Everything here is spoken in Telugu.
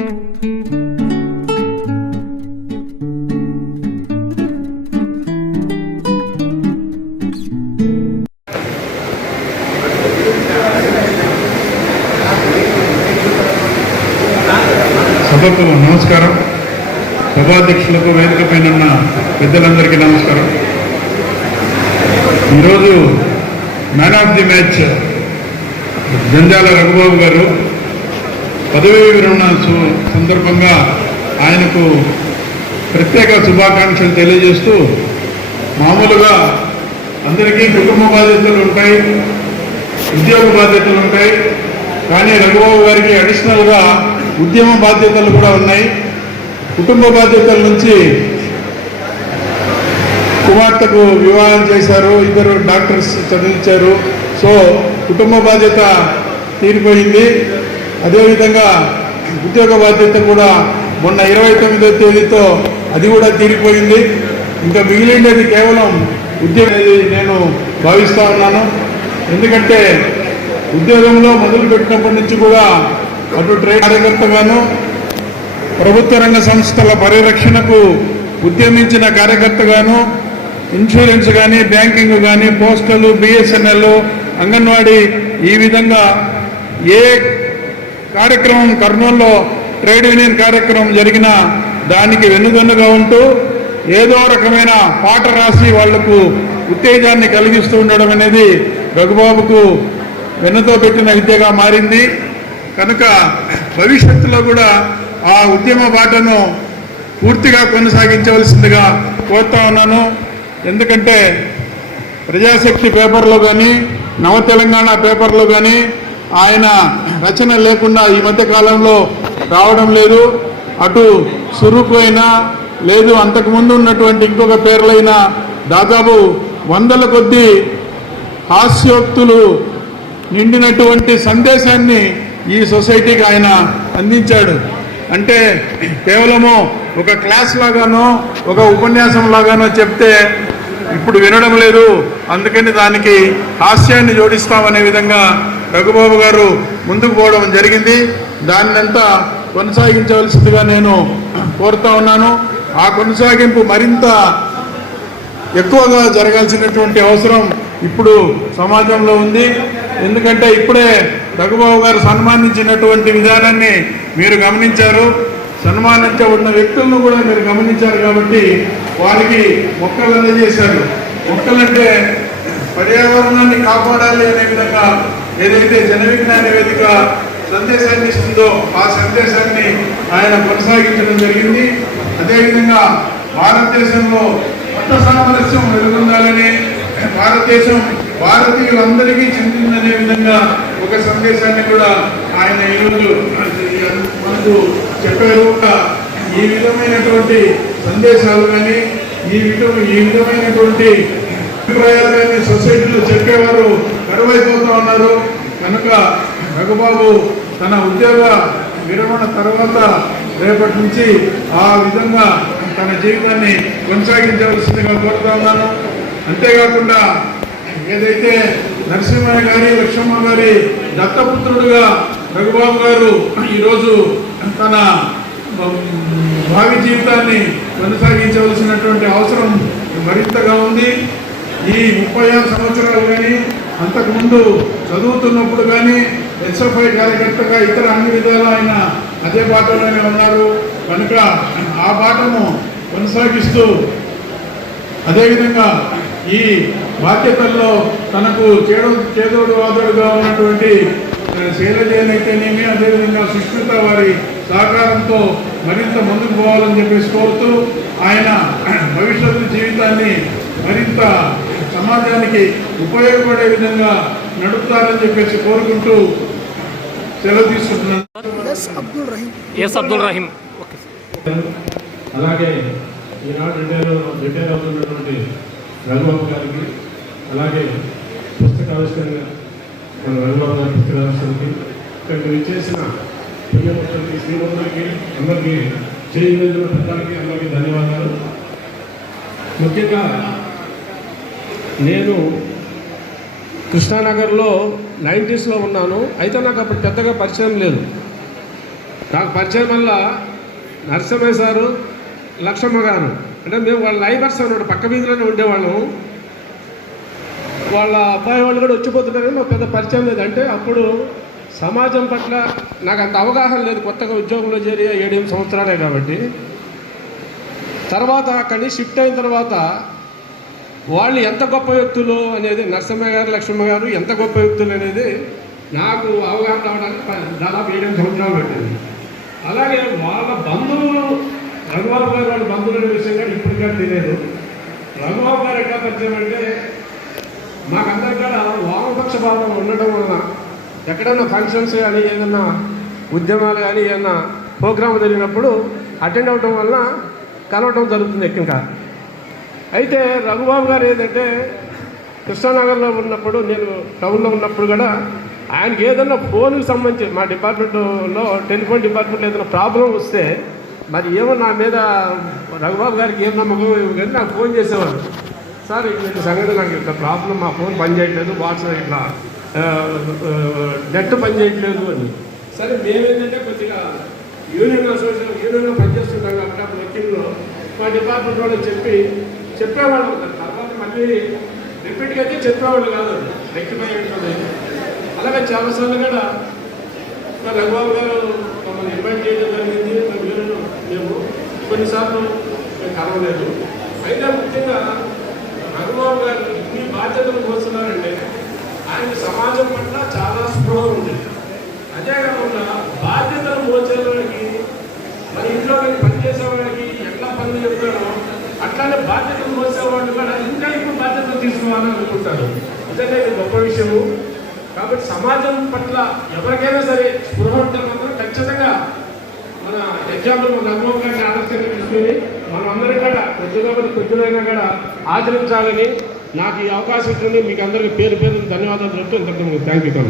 సభకు నమస్కారం. సభాధ్యక్షులకు, వేదిక పైన ఉన్న పెద్దలందరికీ నమస్కారం. ఈరోజు man of the match Janjala Raghubabu గారు పదవీ విరమణ సందర్భంగా ఆయనకు ప్రత్యేక శుభాకాంక్షలు తెలియజేస్తూ, మామూలుగా అందరికీ కుటుంబ బాధ్యతలు ఉంటాయి, ఉద్యోగ బాధ్యతలు ఉంటాయి, కానీ రఘుబాబు గారికి అడిషనల్గా ఉద్యమ బాధ్యతలు కూడా ఉన్నాయి. కుటుంబ బాధ్యతల నుంచి కుమార్తెకు వివాహం చేశారు, 2 డాక్టర్స్ చదివించారు. సో కుటుంబ బాధ్యత తీరిపోయింది. అదేవిధంగా ఉద్యోగ బాధ్యత కూడా మొన్న 29వ తేదీతో అది కూడా తీరిపోయింది. ఇంకా మిగిలిండేది కేవలం ఉద్యోగం నేను భావిస్తూ ఉన్నాను. ఎందుకంటే ఉద్యోగంలో మొదలుపెట్టినప్పటి నుంచి కూడా అటు ట్రేడ్ కార్యకర్తగాను, ప్రభుత్వ రంగ సంస్థల పరిరక్షణకు ఉద్యమించిన కార్యకర్తగాను, ఇన్సూరెన్స్ కానీ, బ్యాంకింగ్ కానీ, పోస్టలు, బిఎస్ఎన్ఎల్, అంగన్వాడీ, ఈ విధంగా ఏ కార్యక్రమం కర్నూలులో ట్రేడ్ యూనియన్ కార్యక్రమం జరిగినా దానికి వెన్నుదన్నుగా ఉంటూ ఏదో రకమైన పాట రాసి వాళ్లకు ఉత్తేజాన్ని కలిగిస్తూ ఉండడం అనేది రఘుబాబుకు వెన్నుతో పెట్టిన విద్యగా మారింది. కనుక భవిష్యత్తులో కూడా ఆ ఉద్యమ బాటను పూర్తిగా కొనసాగించవలసిందిగా కోరుతా ఉన్నాను. ఎందుకంటే ప్రజాశక్తి పేపర్లో కానీ, నవ తెలంగాణ పేపర్లో కానీ ఆయన రచన లేకుండా ఈ మధ్య కాలంలో రావడం లేదు. అటు సురుకు అయినా లేదు, అంతకుముందు ఉన్నటువంటి ఇంకొక పేర్లైనా దాదాపు 100ల కొద్దీ హాస్యోక్తులు నిండినటువంటి సందేశాన్ని ఈ సొసైటీకి ఆయన అందించాడు. అంటే కేవలము ఒక క్లాస్ లాగానో, ఒక ఉపన్యాసం లాగానో చెప్తే ఇప్పుడు వినడం లేదు, అందుకని దానికి హాస్యాన్ని జోడిస్తామనే విధంగా రఘుబాబు గారు ముందుకు పోవడం జరిగింది. దాన్నంతా కొనసాగించవలసిందిగా నేను కోరుతా ఉన్నాను. ఆ కొనసాగింపు మరింత ఎక్కువగా జరగాల్సినటువంటి అవసరం ఇప్పుడు సమాజంలో ఉంది. ఎందుకంటే ఇప్పుడే రఘుబాబు గారు సన్మానించినటువంటి విధానాన్ని మీరు గమనించారు, సన్మానించబడిన వ్యక్తులను కూడా మీరు గమనించారు. కాబట్టి వారికి మొక్కలు అందజేశారు. మొక్కలంటే పర్యావరణాన్ని కాపాడాలి అనే విధంగా ఏదైతే జన విజ్ఞాన వేదిక సందేశాన్ని ఇస్తుందో ఆ సందేశాన్ని ఆయన కొనసాగించడం జరిగింది. అదేవిధంగా భారతదేశంలో మత సామరస్యం వెలుగొందాలని, భారతదేశం భారతీయులందరికీ చెందిందనే విధంగా ఒక సందేశాన్ని కూడా ఆయన ఈరోజు మనకు చెప్పారు. ఈ విధమైనటువంటి సందేశాలు కానీ, ఈ విధమైనటువంటి అభిప్రాయాలు కానీ సొసైటీలో చెప్పేవారు కరువైపోతూ ఉన్నారు. కనుక రఘుబాబు తన ఉద్యోగ విరమణ తర్వాత రేపటి నుంచి ఆ విధంగా తన జీవితాన్ని కొనసాగించవలసిందిగా కోరుతా ఉన్నాను. అంతేకాకుండా ఏదైతే నరసింహయ్య గారి, లక్ష్మమ్మ గారి దత్తపుత్రుడుగా రఘుబాబు గారు ఈరోజు తన భావి జీవితాన్ని కొనసాగించవలసినటువంటి అవసరం మరింతగా ఉంది. ఈ 36 సంవత్సరాలు కానీ, అంతకుముందు చదువుతున్నప్పుడు కానీ ఎస్ఎఫ్ఐ కార్యకర్తగా ఇతర అన్ని విధాలు ఆయన అదే బాటలోనే ఉన్నారు. కనుక ఆ బాటను కొనసాగిస్తూ అదేవిధంగా ఈ బాధ్యతల్లో తనకు చేదోడు వాదోడుగా ఉన్నటువంటి శైలజనైతేనేమి, అదేవిధంగా సుష్మిత వారి సహకారంతో మరింత ముందుకు పోవాలని చెప్పేసి కోరుతూ ఆయన భవిష్యత్తు జీవితాన్ని మరింత సమాజానికి ఉపయోగపడే విధంగా నడుపుతారని చెప్పేసి కోరుకుంటూ సెలవు తీసుకుంటున్నాను. అబ్దుల్ రహీం. అలాగే ఈనాడు రిటైర్ అవుతున్నటువంటి రఘుబాబు గారికి, అలాగే పుస్తకావిష్కరణ మన రఘుబాబు గారి పుస్తకావిష్కరణకి ఇక్కడికి విచ్చేసిన ప్రియమూర్తులకి, శ్రీమంతులకి, అందరికీ చేయించిన పెద్దలకి అందరికీ ధన్యవాదాలు. ముఖ్యంగా నేను కృష్ణానగర్లో 90s ఉన్నాను. అయితే నాకు అప్పుడు పెద్దగా పరిచయం లేదు. నాకు పరిచయం వల్ల నరసింహయ్య సారు, లక్ష్మమ్మ గారు, అంటే మేము వాళ్ళ నైబర్స్ అన్నమాట, పక్క వీధిలోనే ఉండేవాళ్ళం. వాళ్ళ అబ్బాయి వాళ్ళు కూడా వచ్చిపోతున్నారని మాకు పెద్ద పరిచయం లేదు. అంటే అప్పుడు సమాజం పట్ల నాకు అంత అవగాహన లేదు, కొత్తగా ఉద్యోగంలో చేరి 7-8 సంవత్సరాలే కాబట్టి. తర్వాత అక్కడి నుంచి షిఫ్ట్ అయిన తర్వాత వాళ్ళు ఎంత గొప్ప వ్యక్తులు అనేది, నరసింహయ్య గారు, లక్ష్మమ్మ గారు ఎంత గొప్ప వ్యక్తులు అనేది నాకు అవగాహన రావడానికి దాదాపు 7-8 సంవత్సరాలు పెట్టింది. అలాగే వాళ్ళ బంధువులు, రఘుబాబు గారు వాళ్ళ బంధువుల విషయంగా ఇప్పటికే తెలియదు. రఘుబాబు గారు ఎట్లా పరిచయం అంటే, మాకందరికీ వామపక్ష భావం ఉండడం వలన ఎక్కడన్నా ఫంక్షన్స్ కానీ ఏదన్నా ఉద్యమాలు కానీ ఏదన్నా ప్రోగ్రామ్ జరిగినప్పుడు అటెండ్ అవ్వడం వలన కలవటం జరుగుతుంది ఎక్కువగా. అయితే రఘుబాబు గారు ఏంటంటే కృష్ణానగర్లో ఉన్నప్పుడు, నేను టౌన్లో ఉన్నప్పుడు కూడా ఆయనకి ఏదన్నా ఫోన్కి సంబంధించి మా డిపార్ట్మెంట్లో టెలిఫోన్ డిపార్ట్మెంట్లో ఏదైనా ప్రాబ్లం వస్తే మరి ఏమో నా మీద రఘుబాబు గారికి ఏం నమ్మకం కానీ నాకు ఫోన్ చేసేవాడు. సార్ ఇట్లా సంగతి, నాకు ఇట్లా ప్రాబ్లం, మా ఫోన్ పనిచేయట్లేదు, వాట్సాప్ ఇట్లా నెట్ పనిచేయట్లేదు అని. సరే మేమేంటంటే కొద్దిగా యూనియన్ అసోసియేషన్ యూనియన్లో పనిచేస్తుంటాం కాబట్టి అప్పుడు లెక్కింగ్లో మా డిపార్ట్మెంట్ వాళ్ళకి చెప్పేవాళ్ళం. తర్వాత మళ్ళీ రిపీట్గా అయితే చెప్పేవాళ్ళు కాదు, రెక్టిఫై ఉంటుంది. అలాగే చాలాసార్లు కూడా మా రఘుబాబు గారు మమ్మల్ని ఇన్వైట్ చేయడం జరిగింది. మేము కొన్నిసార్లు మేము కలవలేదు. అయితే ముఖ్యంగా రఘుబాబు గారు ఇన్ని బాధ్యతలు పోస్తున్నారంటే ఆయన సమాజం పట్ల చాలా స్పృహ ఉంది. అదే కాకుండా బాధ్యతలు మోసేవాడికి, మన ఇంట్లో పనిచేసేవాడికి ఎట్లా పనులు చెప్తాడో అట్లానే బాధ్యతలు మోసేవాళ్ళు కూడా ఇంకా ఎక్కువ బాధ్యతలు తీసుకోవాలని అనుకుంటారు. నిజంగా ఇది గొప్ప విషయము. కాబట్టి సమాజం పట్ల ఎవరికైనా సరే స్పృహ ఉంటే మాత్రం ఖచ్చితంగా మన ఎగ్జాంపుల్ రఘుబాబు గారిని ఆదర్శంగా తీసుకొని మనం అందరం కూడా కొద్దిగా కూడా ఆచరించాలని నాకు ఈ అవకాశం ఇచ్చింది. మీకు అందరికీ పేరు ధన్యవాదాలు చెప్తూ ఇంతకు థ్యాంక్ యూ.